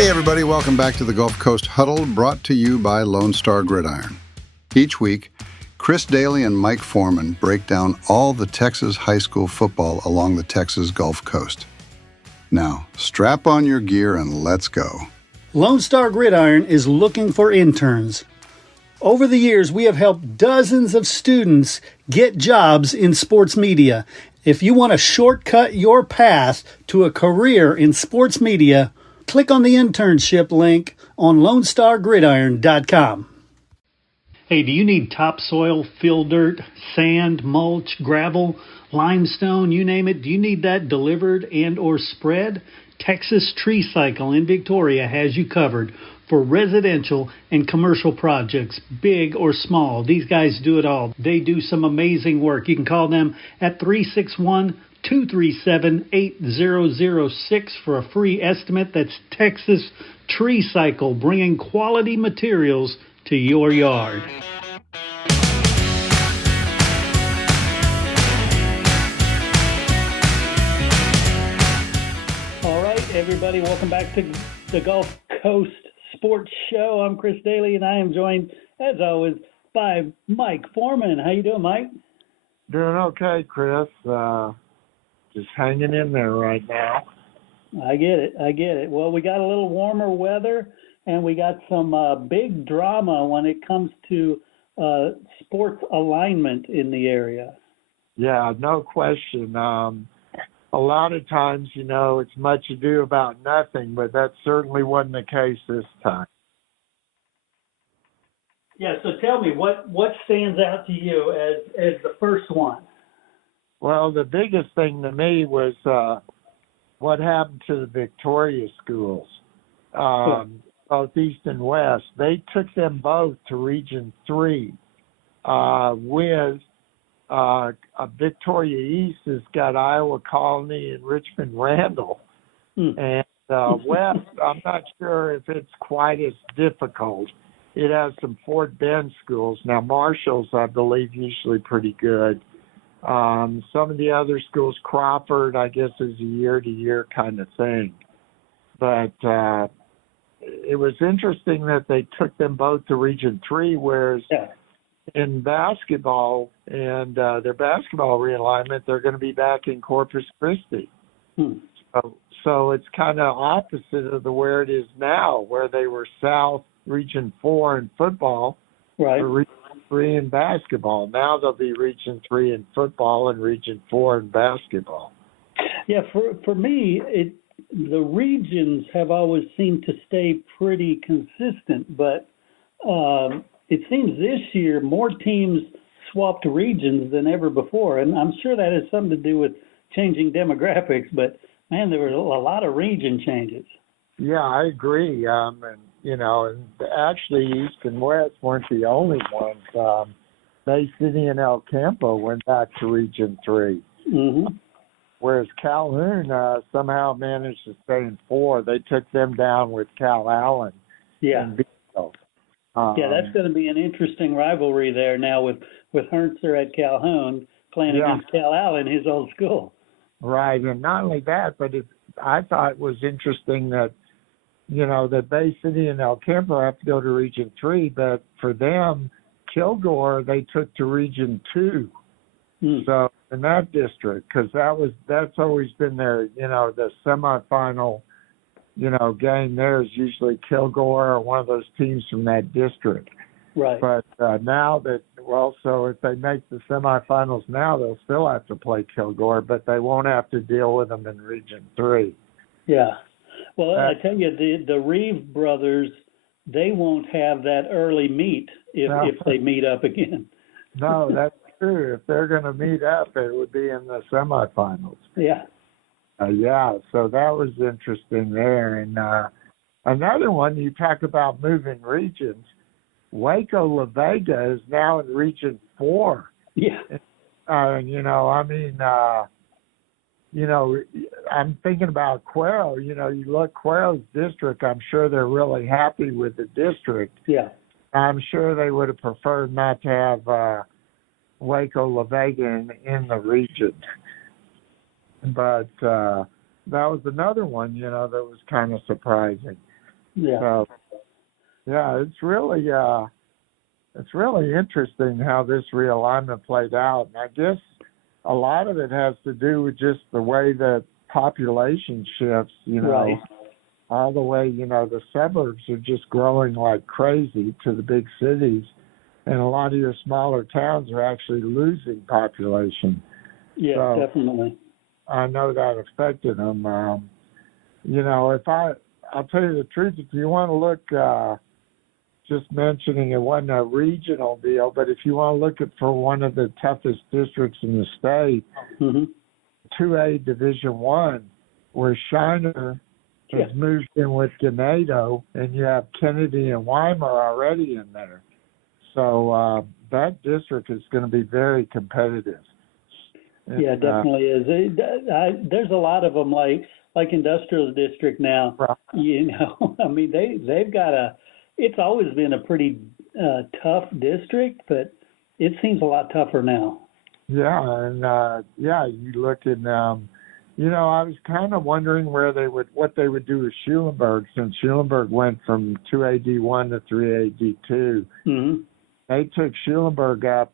Hey everybody, welcome back to the Gulf Coast Huddle, brought to you by Lone Star Gridiron. Each week, Chris Daly and Mike Foreman break down all the Texas high school football along the Texas Gulf Coast. Now, strap on your gear and let's go. Lone Star Gridiron is looking for interns. Over the years, we have helped dozens of students get jobs in sports media. If you want to shortcut your path to a career in sports media, click on the internship link on LoneStarGridiron.com. Hey, do you need topsoil, fill dirt, sand, mulch, gravel, limestone, you name it? Do you need that delivered and or spread? Texas Tree Cycle in Victoria has you covered for residential and commercial projects, big or small. These guys do it all. They do some amazing work. You can call them at 361-237-8006 for a free estimate. That's Texas Tree Cycle, bringing quality materials to your yard. All right, everybody, welcome back to the Gulf Coast Sports Show. I'm Chris Daly, and I am joined, as always, by Mike Foreman. How you doing, Mike? Doing okay, Chris. Just hanging in there right now. I get it. Well, we got a little warmer weather, and we got some big drama when it comes to sports alignment in the area. Yeah, no question. A lot of times, it's much ado about nothing, but that certainly wasn't the case this time. Yeah, so tell me, what stands out to you as the first one? Well, the biggest thing to me was what happened to the Victoria schools, both East and West. They took them both to Region 3 with Victoria East has got Iowa Colony and Richmond Randall. And West, I'm not sure if it's quite as difficult. It has some Fort Bend schools. Now, Marshall's, I believe, usually pretty good. Some of the other schools, Crawford, I guess, is a year-to-year kind of thing. But it was interesting that they took them both to Region 3, whereas in basketball and their basketball realignment, they're going to be back in Corpus Christi. So it's kind of opposite of where it is now, where they were South Region 4 in football, right? Or Region 3 in basketball. Now they'll be Region 3 in football and Region 4 in basketball. Yeah, for me, the regions have always seemed to stay pretty consistent, but it seems this year more teams swapped regions than ever before, and I'm sure that has something to do with changing demographics, but, man, there were a lot of region changes. Yeah, I agree. And actually East and West weren't the only ones. Bay City and El Campo went back to Region 3. Mm-hmm. Whereas Calhoun somehow managed to stay in 4. They took them down with Cal Allen. Yeah. And Vito. That's going to be an interesting rivalry there now with Herntzer at Calhoun playing against Cal Allen, his old school. Right, and not only that, but I thought it was interesting that, that Bay City and El Campo have to go to Region 3, but for them, Kilgore, they took to Region 2. So in that district, because that's always been their, the semifinal, game there is usually Kilgore or one of those teams from that district. Right. But now that, so if they make the semifinals now, they'll still have to play Kilgore, but they won't have to deal with them in Region 3. Yeah. Well, I tell you, the Reeve brothers, they won't have that early meet if they meet up again. No, that's true. If they're going to meet up, it would be in the semifinals. Yeah. So that was interesting there. And another one, you talk about moving regions. Waco La Vega is now in Region 4. Yeah. I'm thinking about Cuero. You look Cuero's district, I'm sure they're really happy with the district. Yeah. I'm sure they would have preferred not to have Waco La Vega in the region. But that was another one, that was kind of surprising. Yeah. So, yeah, it's really interesting how this realignment played out. And I guess a lot of it has to do with just the way that population shifts, Right. all the way, the suburbs are just growing like crazy to the big cities. And a lot of your smaller towns are actually losing population. Yeah, So definitely. I know that affected them. I'll tell you the truth, if you want to look, just mentioning it wasn't a regional deal, but if you want to look at for one of the toughest districts in the state, 2A Division One, where Shiner has moved in with Ganado, and you have Kennedy and Weimar already in there. So that district is going to be very competitive. Yeah, it definitely is. There's a lot of them, like industrial district now. Right. I mean, they've got it's always been a pretty tough district, but it seems a lot tougher now. Yeah, and you look at I was kind of wondering what they would do with Schulenburg, since Schulenburg went from 2AD1 to 3AD2. Mm-hmm. They took Schulenburg up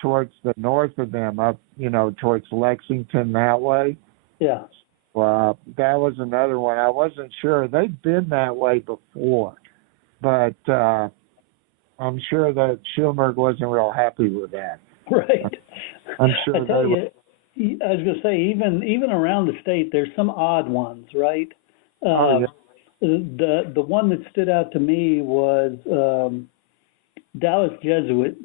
towards the north of them, up towards Lexington that way. Yeah. That was another one. I wasn't sure. They've been that way before, but I'm sure that Schulenburg wasn't real happy with that. Right. I'm sure I tell you, I was going to say, even around the state, there's some odd ones, right? The one that stood out to me was Dallas Jesuit,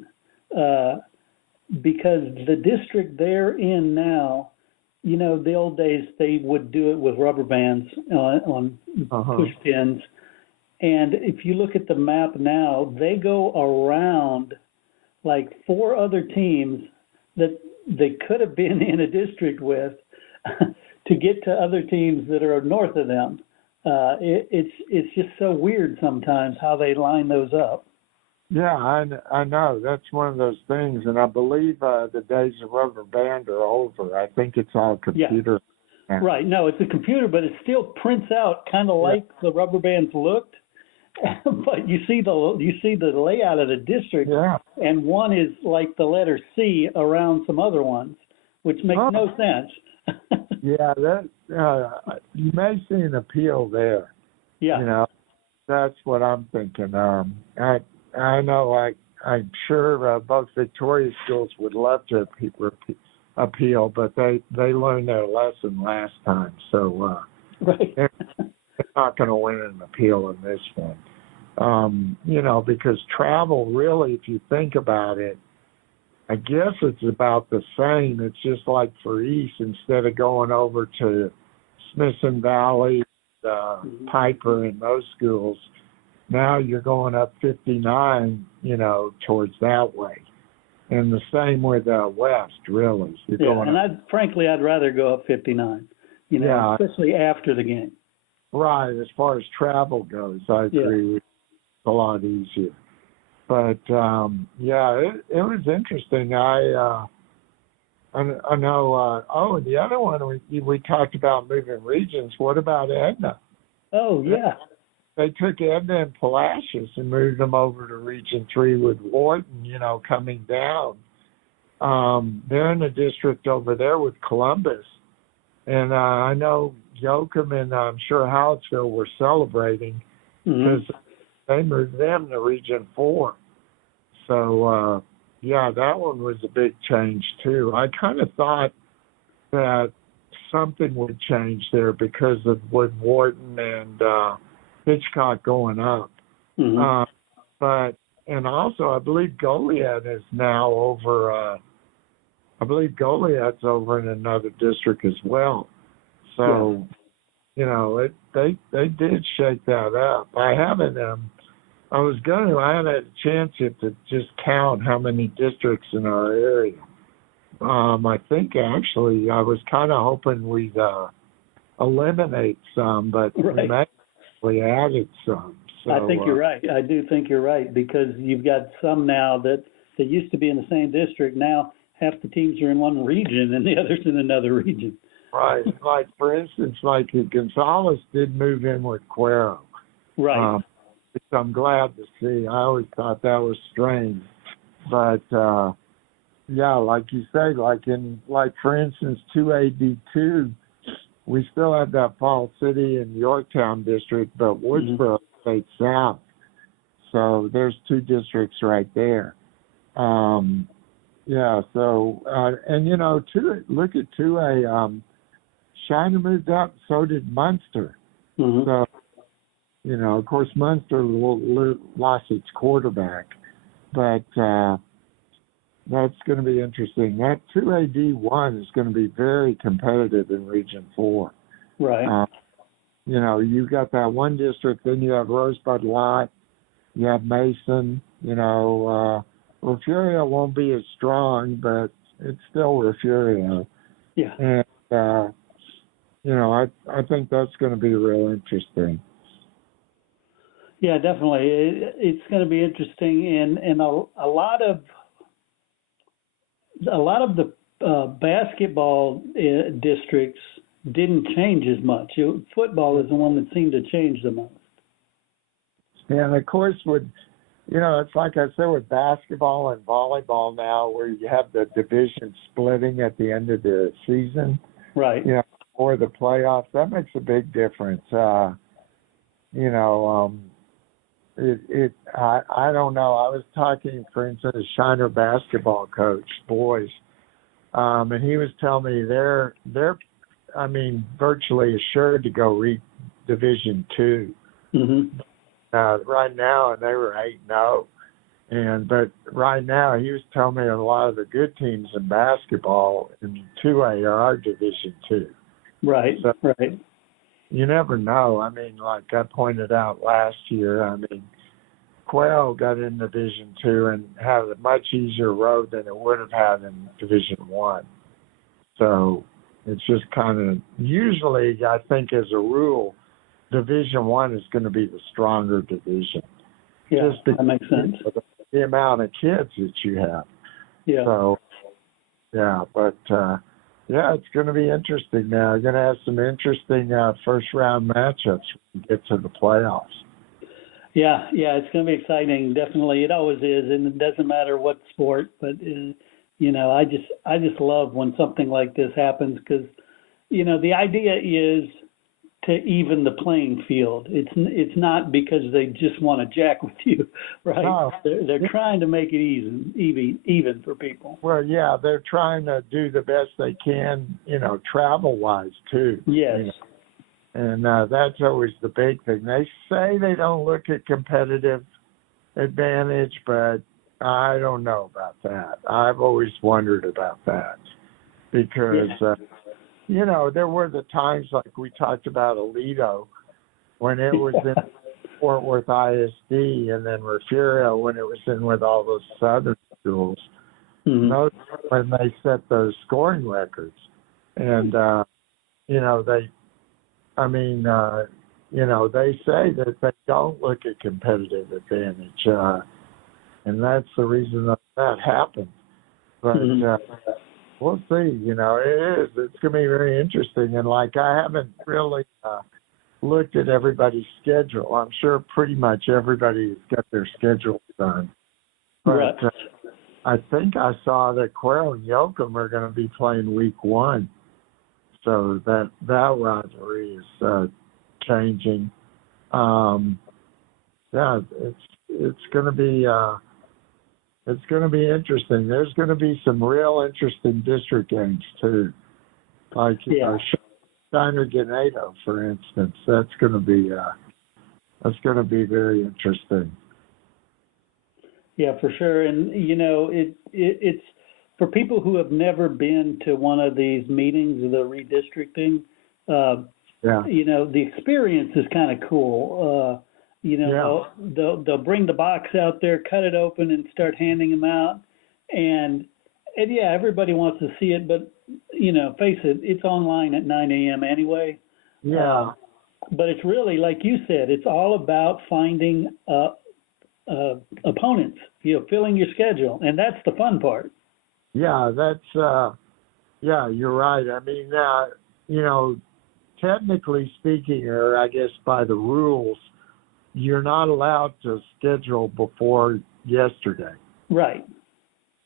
because the district they're in now, the old days they would do it with rubber bands on push pins. And if you look at the map now, they go around like 4 other teams that they could have been in a district with to get to other teams that are north of them. It's just so weird sometimes how they line those up. Yeah, I know. That's one of those things, and I believe the days of rubber band are over. I think it's all computer. Yeah. Right. No, it's a computer, but it still prints out kind of like the rubber bands looked. But you see the layout of the district, and one is like the letter C around some other ones, which makes no sense. Yeah, that you may see an appeal there. Yeah, that's what I'm thinking. I know. I'm sure both Victoria schools would love to appeal, but they learned their lesson last time, so right. they're not going to win an appeal in this one. Because travel, really, if you think about it, I guess it's about the same. It's just like for East, instead of going over to Smithson Valley, Piper, and those schools, now you're going up 59, towards that way. And the same with West, really. I'd rather go up 59, especially after the game. Right, as far as travel goes, I agree. It's a lot easier. But it was interesting. I know. And the other one we talked about moving regions. What about Edna? Oh yeah. They took Edna and Palacios and moved them over to Region 3 with Wharton, coming down. They're in a district over there with Columbus. And I know Yoakum and I'm sure Hallettsville were celebrating because they moved them to Region 4. So, that one was a big change, too. I kind of thought that something would change there because of with Wharton and Hitchcock going up. And also I believe Goliad is now over, Goliad's over in another district as well. So, they did shake that up. I hadn't had a chance yet to just count how many districts in our area. I think actually I was kind of hoping we'd eliminate some, but we added some. So, I think you're right. I do think you're right, because you've got some now that used to be in the same district. Now half the teams are in one region and the others in another region. Right. Like, for instance, like Gonzalez did move in with Cuero. Right. Which I'm glad to see. I always thought that was strange. But, yeah, like you say, for instance, 2AD2, we still have that Fall City and Yorktown district, but Woodsboro State South. So there's two districts right there. Yeah, so, and, look at 2A, Shiner moved up, so did Munster. So, of course, Munster lost its quarterback, but that's going to be interesting. That 2AD1 is going to be very competitive in Region 4. Right. You got that one district, then you have Rosebud Lot, you have Mason, Refugio won't be as strong, but it's still Refugio. Yeah. And, I think that's going to be real interesting. Yeah, definitely. It's going to be interesting, and a lot of the basketball districts didn't change as much. Football is the one that seemed to change the most. And of course, it's like I said with basketball and volleyball now, where you have the division splitting at the end of the season. Right. Or the playoffs. That makes a big difference. I don't know. I was talking, for instance, a Shiner basketball coach, boys, and he was telling me they're virtually assured to go Division 2 right now, and they were 8-0. But right now, he was telling me a lot of the good teams in basketball in 2A are Division 2. Right. So, right. You never know. Like I pointed out last year, Quail got in Division 2 and had a much easier road than it would have had in Division 1. So it's just kind of, usually, I think as a rule, Division 1 is going to be the stronger division. Yeah, just because that makes sense. of the amount of kids that you have. Yeah. So, yeah, but, it's going to be interesting now. You're going to have some interesting first-round matchups when you get to the playoffs. Yeah, it's going to be exciting. Definitely, it always is, and it doesn't matter what sport. But I just love when something like this happens because, the idea is to even the playing field. It's not because they just want to jack with you, right? No. They're trying to make it even for people. Well, yeah, they're trying to do the best they can, travel-wise too. Yes. And that's always the big thing. They say they don't look at competitive advantage, but I don't know about that. I've always wondered about that because, there were the times like we talked about Alito when it was in Fort Worth ISD and then Refugio when it was in with all those southern schools. Those when they set those scoring records. And, they say that they don't look at competitive advantage, and that's the reason that happened. But we'll see. It is. It's going to be very interesting. And I haven't really looked at everybody's schedule. I'm sure pretty much everybody's got their schedule done. But Right. I think I saw that Quail and Yoakum are going to be playing week 1. So that rivalry is changing. It's going to be interesting. There's going to be some real interesting district games too, like Shiner Ganado, for instance. That's going to be very interesting. Yeah, for sure. And it's for people who have never been to one of these meetings of the redistricting. The experience is kind of cool. They'll bring the box out there, cut it open, and start handing them out. And everybody wants to see it, but face it, it's online at 9 a.m. anyway. Yeah. But it's really, like you said, it's all about finding opponents. Filling your schedule, and that's the fun part. Yeah, that's you're right. technically speaking, or I guess by the rules, you're not allowed to schedule before yesterday. Right.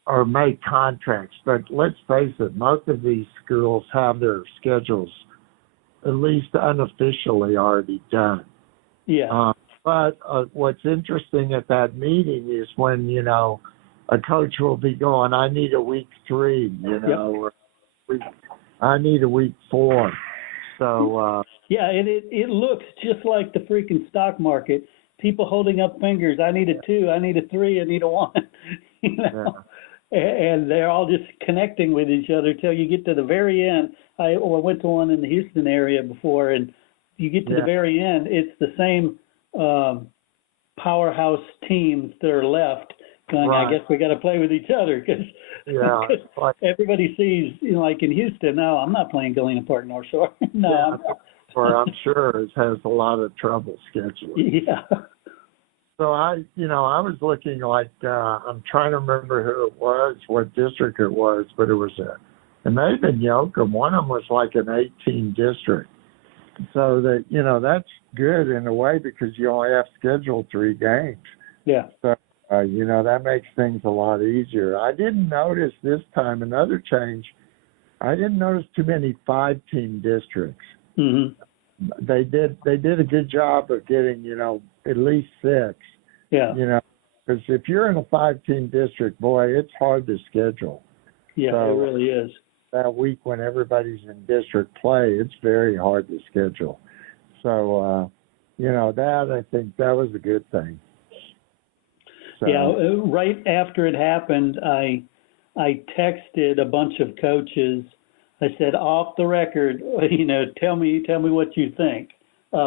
Or make contracts. But let's face it, most of these schools have their schedules at least unofficially already done. Yeah. But what's interesting at that meeting is when, a coach will be going, I need a week 3, or I need a week 4. So, yeah, it looks just like the freaking stock market. People holding up fingers. I need a 2, I need a 3, I need a 1. Yeah. And they're all just connecting with each other till you get to the very end. I went to one in the Houston area before, and you get to the very end, it's the same powerhouse teams that are left going, right. I guess we got to play with each other because everybody sees, like in Houston, no, I'm not playing Galena Park North Shore. No. Yeah, or I'm sure it has a lot of trouble scheduling. Yeah. So I was looking like, I'm trying to remember who it was, what district it was, but it may have been Yoakum. One of them was like an 18 district. So that, that's good in a way because you only have scheduled 3 games. Yeah. So, that makes things a lot easier. I didn't notice this time, another change, I didn't notice too many 5-team districts. Mm-hmm. They did a good job of getting, at least 6. Yeah. Because if you're in a 5-team district, boy, it's hard to schedule. Yeah, so, it really is. That week when everybody's in district play, it's very hard to schedule. So, that I think that was a good thing. So, yeah, right after it happened, I texted a bunch of coaches. I said, off the record, tell me what you think.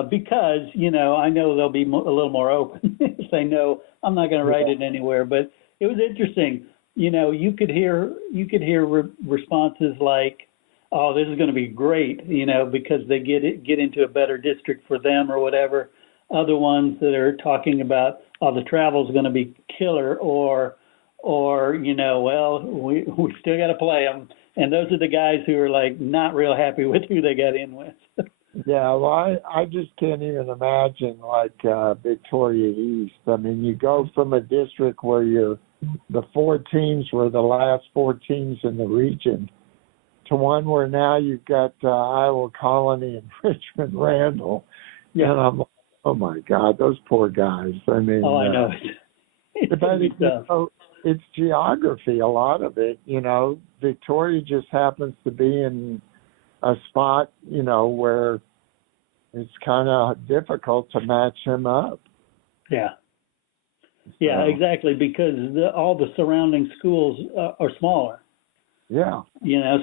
Because, I know they'll be a little more open if they know I'm not going to write it anywhere. But it was interesting. You could hear responses like, oh, this is going to be great, because they get into a better district for them or whatever. Other ones that are talking about, oh, the travel's going to be killer or well, we still got to play them. And those are the guys who are like not real happy with who they got in with. Yeah, well, I just can't even imagine like Victoria East. I mean, you go from a district where the 4 teams were the last 4 teams in the region to one where now you've got Iowa Colony and Richmond Randall. Yeah. And I'm like, oh my God, those poor guys. I mean, I know. It's geography, a lot of it. Victoria just happens to be in a spot, where it's kind of difficult to match him up. Yeah. Yeah, exactly, because all the surrounding schools are smaller. Yeah.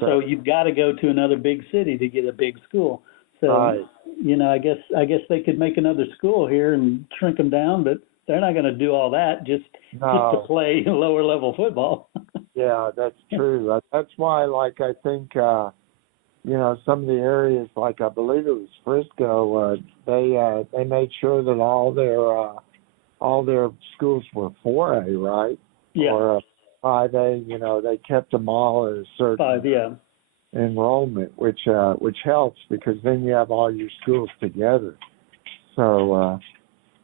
So you've got to go to another big city to get a big school. So, right. I guess they could make another school here and shrink them down, but they're not going to do all that just to play lower level football. Yeah, that's true. That's why, like, I think, some of the areas, like I believe it was Frisco, they made sure that all their schools were 4A, right? Yeah. Or 5A. They kept them all at a certain 5, yeah. enrollment, which helps because then you have all your schools together. So,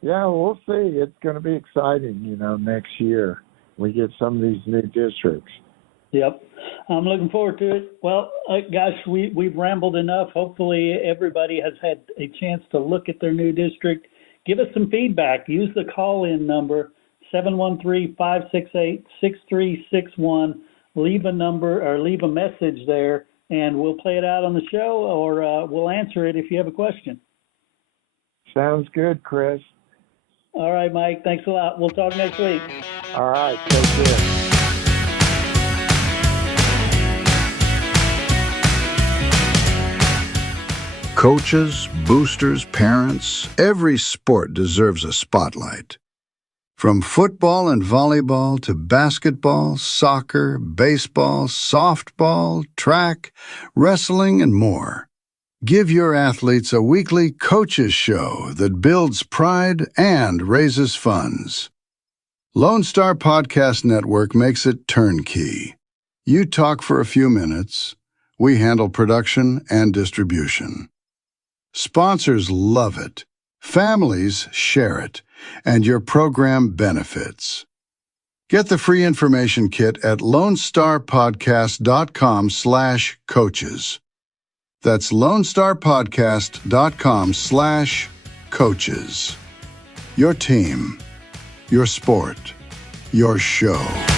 yeah, we'll see. It's going to be exciting, next year. We get some of these new districts. Yep. I'm looking forward to it. Well, gosh, we've rambled enough. Hopefully everybody has had a chance to look at their new district. Give us some feedback. Use the call-in number, 713-568-6361. Leave a number or leave a message there, and we'll play it out on the show or we'll answer it if you have a question. Sounds good, Chris. All right, Mike. Thanks a lot. We'll talk next week. All right. Take care. Coaches, boosters, parents, every sport deserves a spotlight. From football and volleyball to basketball, soccer, baseball, softball, track, wrestling, and more. Give your athletes a weekly coaches show that builds pride and raises funds. Lone Star Podcast Network makes it turnkey. You talk for a few minutes, We handle production and distribution. Sponsors love it, families share it, and your program benefits. Get the free information kit at lonestarpodcast.com/coaches. That's lonestarpodcast.com/coaches. Your team, your sport, your show.